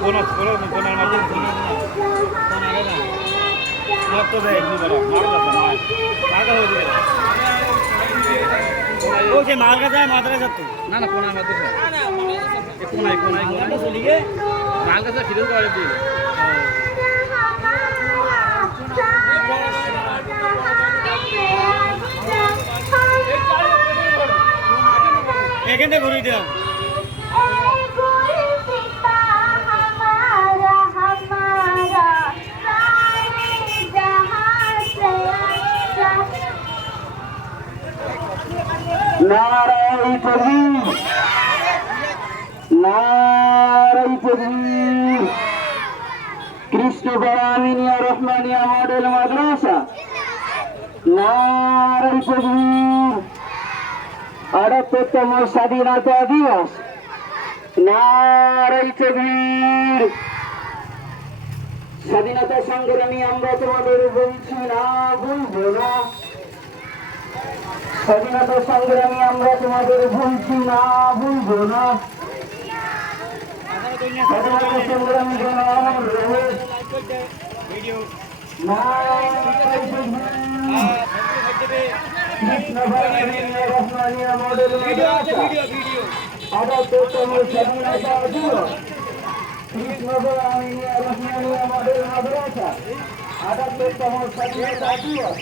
কোনার মাঝে তো দেয় ও সে মার কাছে মাথায় যাতো না না কোনার মাঝে কোনায় কোনায় কোনায় চলি গে মার কাছে ফিরে করে দিয়ে এখানে ঘুরিয়ে দিলাম নারায়ণ তকবীর নারায়ণ তকবীর কৃষ্ণ বারামিনিয়া রহমানিয়া মডেল মাদ্রাসা নারায়ণ তকবীর 78তম স্বাধীনতা দিবস নারায়ণ তকবীর স্বাধীনতা সংগ্রামী আমরা তোমাদের বলছি না ভুলবো না স্বাধীনতা সংগ্রামী আমরা তোমাদের ভুলছি না ভুলবো না স্বাধীনতা সংগ্রামী যেন অমর রহে কৃষ্ণ বারামিনিয়া রহমানিয়া মডেল মাদ্রাসা 78তম স্বাধীনতা দিবস কৃষ্ণ বারামিনিয়া রহমানিয়া মডেল মাদ্রাসা 78তম স্বাধীনতা দিবস